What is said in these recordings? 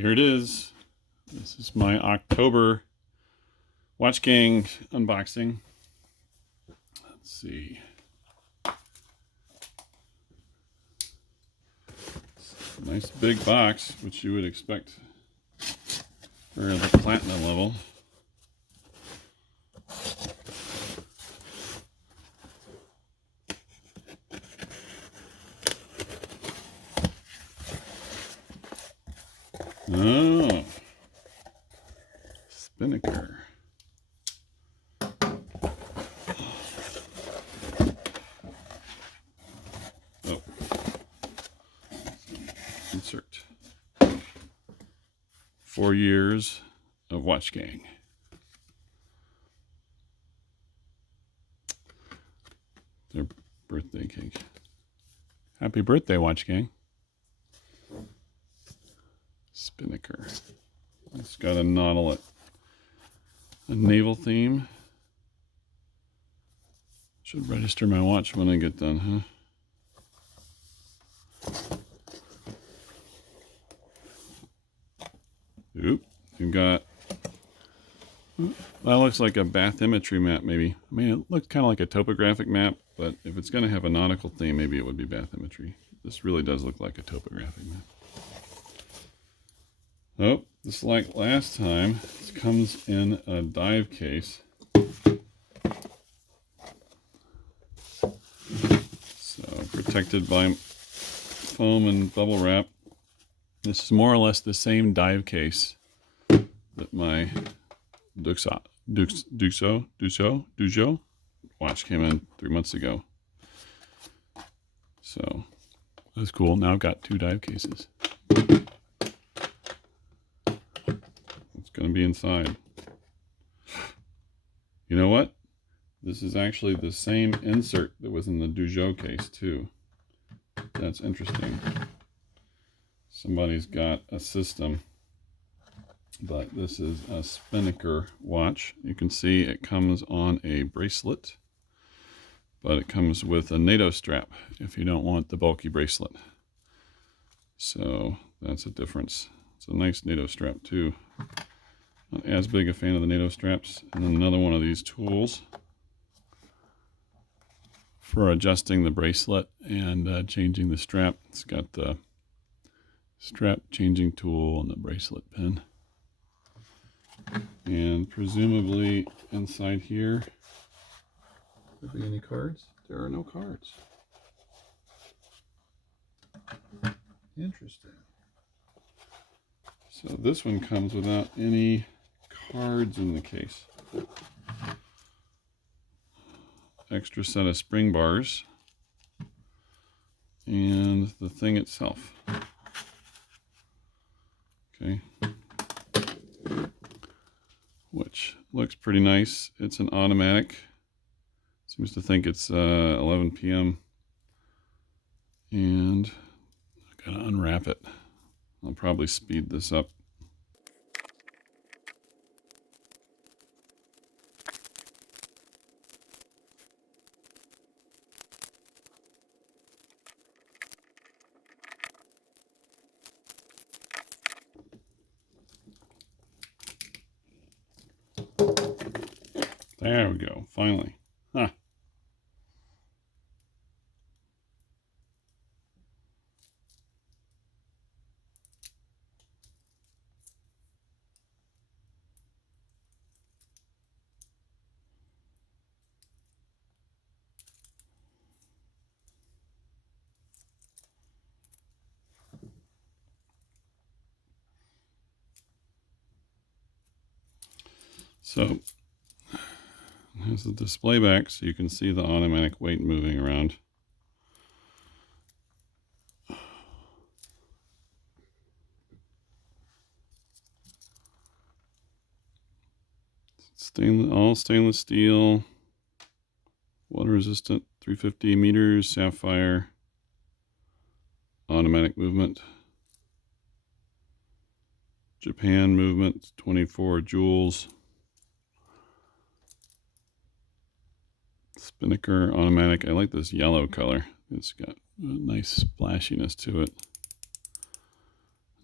Here it is. This is my October Watch Gang unboxing. Let's see. Nice big box, which you would expect for the platinum level. Oh, Spinnaker. Oh, insert. 4 years of Watch Gang. Their birthday cake. Happy birthday, Watch Gang. Spinnaker. It's got a nautilus, a naval theme. Should register my watch when I get done, huh? Oop, you've got, that looks like a bathymetry map, maybe. I mean, it looks kind of like a topographic map, but if it's going to have a nautical theme, maybe it would be bathymetry. This really does look like a topographic map. Oh, just like last time, it comes in a dive case. So protected by foam and bubble wrap. This is more or less the same dive case that my Duxo watch came in 3 months ago. So that's cool. Now I've got 2 dive cases. It's going to be inside. You know what? This is actually the same insert that was in the Dujo case too. That's interesting. Somebody's got a system, but this is a Spinnaker watch. You can see it comes on a bracelet, but it comes with a Nato strap if you don't want the bulky bracelet. So that's a difference. It's a nice Nato strap too. Not as big a fan of the Nato straps. And then another one of these tools for adjusting the bracelet and changing the strap. It's got the strap changing tool and the bracelet pin. And presumably inside here, could be any cards? There are no cards. Interesting. So this one comes without any cards in the case. Extra set of spring bars and the thing itself. Okay, which looks pretty nice. It's an automatic. Seems to think it's 11 p.m. and I gotta unwrap it. I'll probably speed this up. There we go, finally. Huh. So here's the display back, so you can see the automatic weight moving around. All stainless steel, water resistant, 350 meters, sapphire, automatic movement. Japan movement, 24 joules. Spinnaker automatic. I like this yellow color. It's got a nice splashiness to it.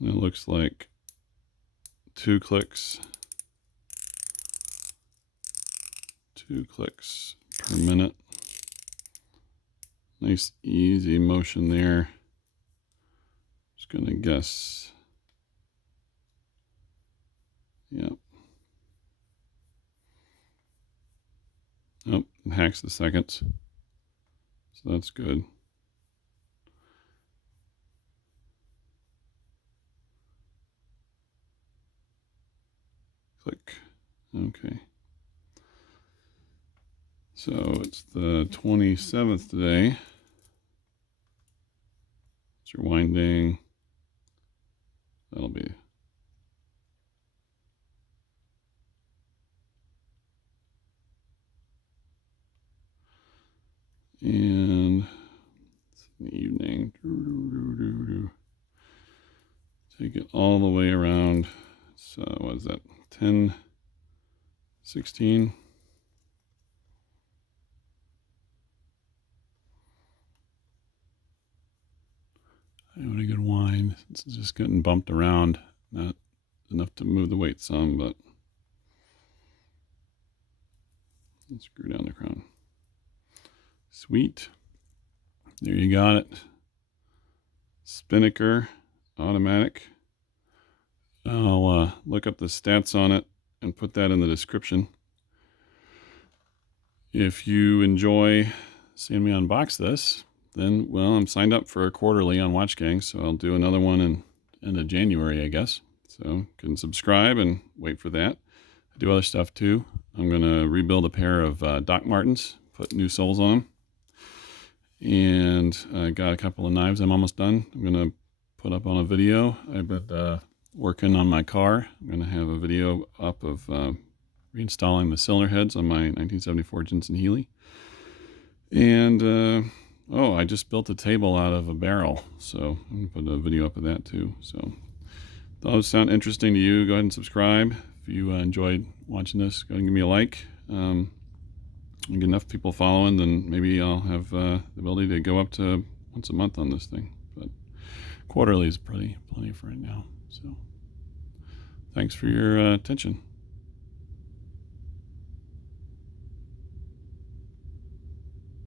And it looks like 2 clicks. 2 clicks per minute. Nice easy motion there. Just gonna guess. Yep. Oh, it hacks the seconds. So that's good. Click. Okay. So it's the 27th today. It's your winding. That'll be. And it's in the evening. Take it all the way around. So what is that? 10, 16. I want a good wind. It's just getting bumped around. Not enough to move the weight some, but let's screw down the crown. Sweet. There you got it. Spinnaker automatic. I'll look up the stats on it and put that in the description. If you enjoy seeing me unbox this, then, well, I'm signed up for a quarterly on Watch Gang, so I'll do another one in end of January, I guess. So you can subscribe and wait for that. I do other stuff too. I'm going to rebuild a pair of Doc Martens, put new soles on them. And I got a couple of knives I'm almost done. I'm going to put up on a video. I've been working on my car. I'm going to have a video up of reinstalling the cylinder heads on my 1974 Jensen Healy. And oh, I just built a table out of a barrel, so I'm going to put a video up of that too. So if those sound interesting to you, go ahead and subscribe. If you enjoyed watching this, go ahead and give me a like. Get enough people following, then maybe I'll have the ability to go up to once a month on this thing. But quarterly is plenty for right now. So thanks for your attention.